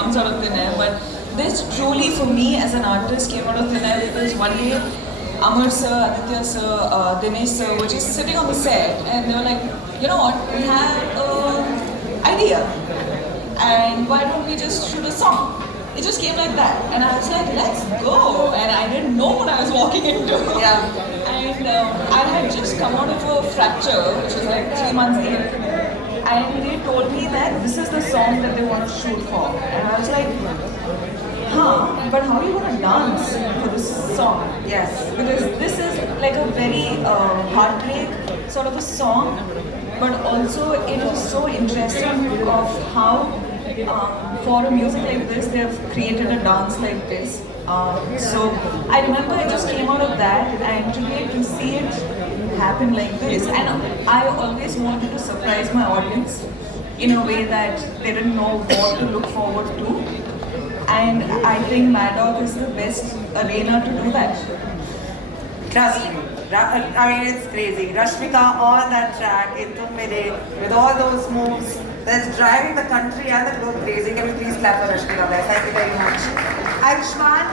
comes out of thin air, but this truly for me as an artist came out of thin air because one day Amar sir, Aditya sir, Dinesh sir were just sitting on the set and they were like, you know what, we have an idea and why don't we just shoot a song? It just came like that and I was like, let's go, and I didn't know what I was walking into. Yeah. And I had just come out of a fracture which was like 3 months deep. And they told me that this is the song that they want to shoot for. And I was like, but how are you going to dance for this song? Yes. Because this is like a very heartbreak sort of a song, but also it is so interesting of how for a music like this, they have created a dance like this. So I remember it just came out of that, and today to see it happen like this, and I always wanted to surprise my audience in a way that they didn't know what to look forward to, and I think Mad Dog is the best arena to do that. Trust me. I mean, it's crazy. Rashmika on that track, in Tum Mere, with all those moves, that's driving the country and the globe crazy. Can we please clap for Rashmika, guys? Thank you very much. Ayushmann,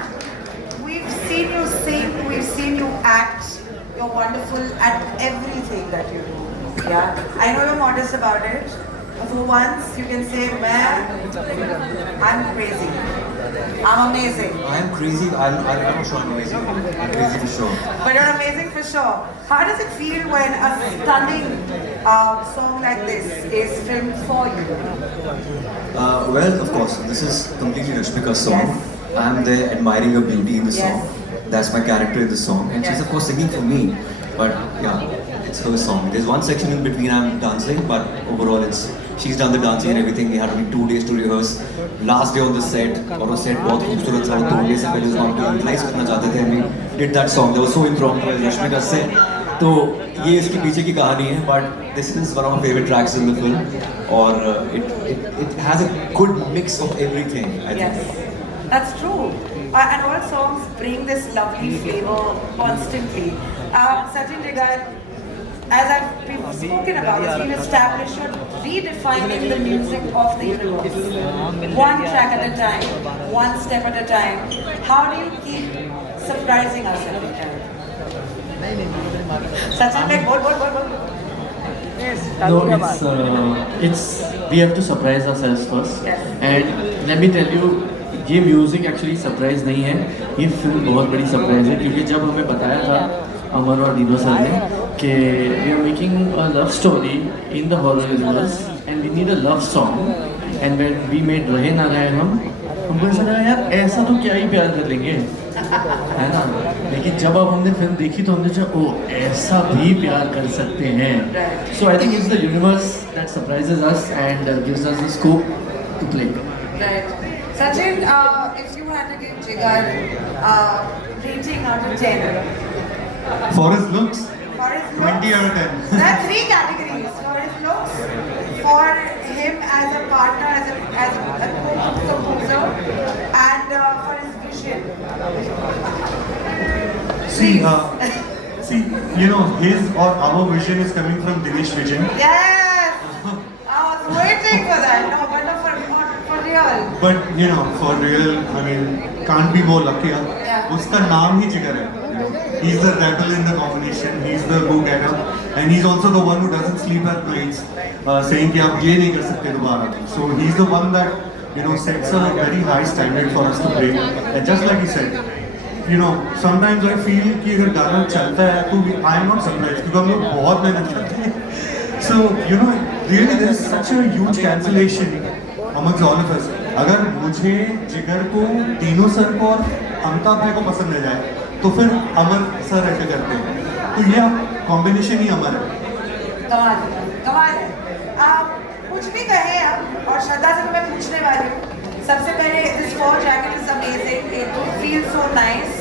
we've seen you sing, we've seen you act. You're wonderful at everything that you do. Yeah, I know you're modest about it. But for once, you can say, man, I'm crazy. I'm amazing. I'm crazy. I'm not sure I'm amazing. I'm crazy for sure. But you're amazing for sure. How does it feel when a stunning song like this is filmed for you? Well, of course, this is completely Rashmika's song. Yes. I'm there admiring her beauty in the Yes. song. That's my character in the song, and she's of course singing for me. But yeah, it's her song. There's one section in between I'm dancing, but overall she's done the dancing and everything. We had only 2 days to rehearse. Last day on the set, और वो set बहुत खूबसूरत था. 2 days से पहले उस song को utilize करना चाहते थे. We did that song. That was so impromptu with Rashmika set. तो ये इसके पीछे की कहानी है. But this is one of my favorite tracks in the film. और it has a good mix of everything. I think. Yes, that's true. And all songs bring this lovely flavor constantly. Sachin Jigar, as we've spoken about this, we've established you're redefining the music of the universe. One track at a time, one step at a time. How do you keep surprising us every time? Sachin, like, bol. No, it's we have to surprise ourselves first. Yes. And let me tell you, ये music actually surprise नहीं है, ये film बहुत बड़ी surprise है, क्योंकि जब हमें बताया था अमर और दीनो सर ने कि we are making a love story in the horror universe and we need a love song, and when we made रहे ना रहे हमको ऐसा लगा यार ऐसा तो क्या ही प्यार कर लेंगे, है ना। लेकिन जब अब हमने फिल्म देखी तो हमने सोचा ओ ऐसा भी प्यार कर सकते हैं. So I think it's the universe that surprises us and gives us the scope to play. Right. Sachin, if you had to give Jigar rating out of 10. For his looks, For his 20 looks, out of 10. there are 3 categories. For his looks, for him as a partner, as a composer, and for his vision. See, you know, his or our vision is coming from Dinesh Vision. Yes! I was waiting for that. No, but no, for real. But you know, for real, I mean, can't be more lucky. Yeah. उसका नाम ही जिगर है. He's the rebel in the combination. He's the go-getter, and he's also the one who doesn't sleep at nights, saying कि आप ये नहीं कर सकते दोबारा. So he's the one that sets a very high standard for us to play. And just like he said, sometimes I feel कि अगर गाना चलता है तो I'm not surprised क्योंकि हम लोग बहुत मेहनत करते हैं. So really there is such a huge cancellation amongst all of us. अगर मुझे जिगर को तीनों सर को और अमिताभ भाई को पसंद न जाए तो फिर अमर सर ऐसे करते हैं. तो ये कॉम्बिनेशन ही अमर है. कमाल है. कुछ भी कहे आप, और श्रद्धा से तो मैं पूछने वाली हूँ. सबसे पहले this fur jacket is amazing. It feels so nice.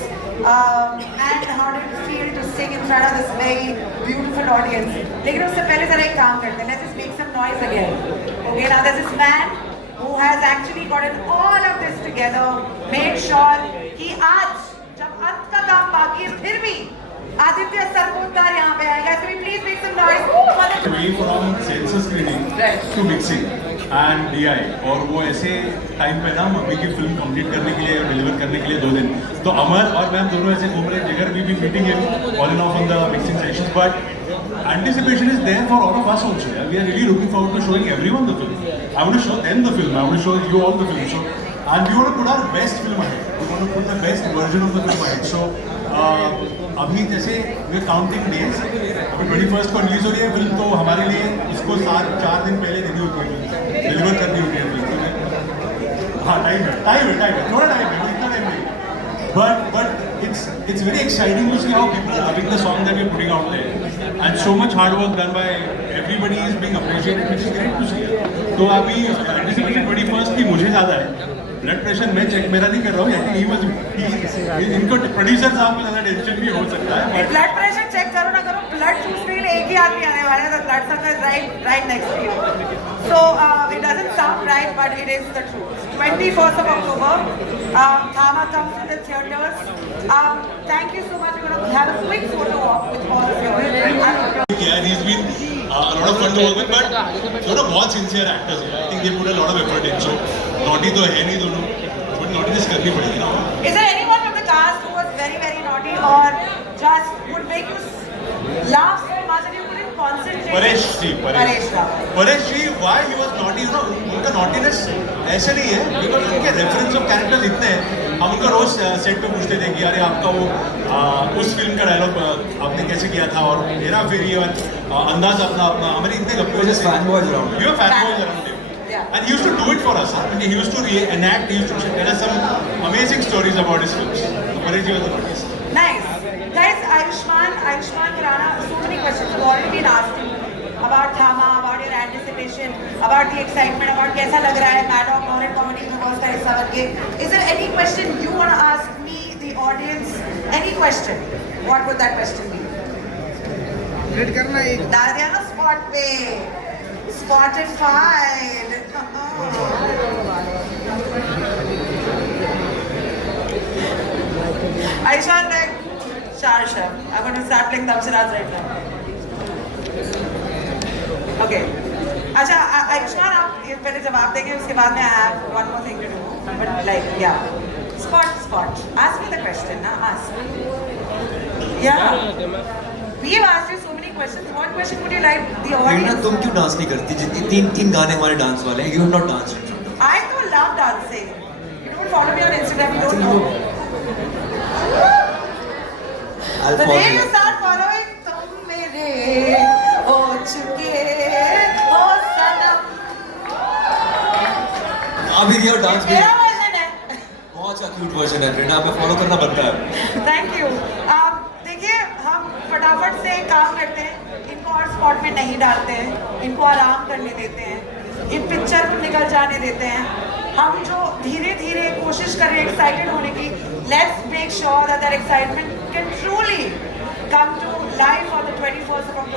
And how did it feel to sing in front of this very beautiful audience? लेकिन उससे पहले जरा एक काम करते हैं. Let's just make some noise again. Okay, now there's this man who has actually gotten all of this together, made sure कि आज जब अंत का काम बाकी है फिर भी आदित्य सरपोतदार यहाँ पे आएगा. So we please make some noise for the Way from sensor screening to mixing. And DI, और वो ऐसे टाइम पे ना मम्मी की फिल्म कंप्लीट करने के लिए, डिलीवर करने के लिए 2 दिन, तो अमर और मैम दोनों ऐसे घूम रहे, Jigar we be meeting him on and off on the mixing sessions, but anticipation is there for all of us also. Yeah? We are really looking forward to showing everyone the film. I want to show them the film. I want to show you all the film. So, and we want to put our best film ahead. We want to put the best version of the film ahead. So, अभी जैसे we are counting days. अभी 21st को release हो रही है film, तो हमारे लिए उसको 4 दिन पहले देनी होती है, डिलीवर करनी होती है फिल्म. हाँ, टाइम है, थोड़ा टाइम है, इतना टाइम नहीं. But it's very exciting to see how people are loving the song that we're putting out there, and so much hard work done by everybody is being appreciated, which is great to see. तो अभी anticipation 21st की मुझे ज़्यादा है. Blood pressure मैं check मेरा नहीं कर रहा हूँ, इनको प्रोड्यूसर साहब को ज़्यादा टेंशन भी हो सकता है. ब्लड प्रेशर चेक करो ना करो, ब्लड चूसने के लिए एक ही आदमी आने वाला है, the blood circle is right next to you. So it doesn't sound right, but it is the truth. 21st of October, Thama comes to the theaters. Thank you so much. We're going to have a quick photo op with all of you. Yeah, he's been a lot of fun to work with, but दोनों बहुत sincere actors हैं. I think they put a lot of effort in. So naughty तो है नहीं दोनों, but naughtiness करनी पड़ेगी ना. Is there anyone from the cast who was very, very naughty or just would make you laugh so much that you couldn't concentrate? Paresh ji, Paresh. why he was naughty? You know, उनका naughtiness ऐसे नहीं है, because उनके reference of characters इतने हैं. हम उनको रोज set पे पूछते थे कि अरे आपका वो उस फिल्म का डायलॉग आपने कैसे किया था, और मेरा फिर ये अंदाज अपना हमारे इतने गप्पे We're just fanboys around. You are fanboys around him. Yeah. And he used to do it for us. He used to enact, he used to tell us some amazing stories about his films. Paresh was the funniest. Nice. Guys, Ayushman Khurrana, so many questions have already been asked about Thama, about your anticipation, about the excitement, about कैसा लग रहा है Mad Dog Horror Comedy में बहुत का हिस्सा बन के. Is there any question you want to ask me, the audience? Any question? What would that question be? Red करना एक डाल दिया ना spot पे. Spotified. Ayushman, like, Sharsha. I'm going to start playing Tamshiraz right now. Okay. अच्छा आयुष्मान, आप ये पहले जवाब देंगे, उसके बाद में I have one more thing to do. But like, yeah. Spot. Ask me the question, na? Ask. Yeah. We have asked you so many questions. What question would you like the Prerna, audience? तुम क्यों dance नहीं करती? जितनी तीन गाने हमारे dance वाले हैं, you have not danced. I don't love dancing. You don't follow me on Instagram, you don't know. I'll The follow day you you. start following, तुम मेरे हो चुके हो सनम. अभी ये डांस भी मेरा वर्जन है. बहुत अच्छा क्यूट वर्जन है प्रेरणा, पे फॉलो करना बनता है. Thank you. देखिए, हम फटाफट से काम करते हैं, इनको और स्पॉट में नहीं डालते हैं, इनको आराम करने देते हैं, इन पिक्चर को निकल जाने देते हैं. हम जो धीरे धीरे कोशिश कर रहे हैं एक्साइटेड होने की, let's make sure that excitement can truly come to life on the 21st of October.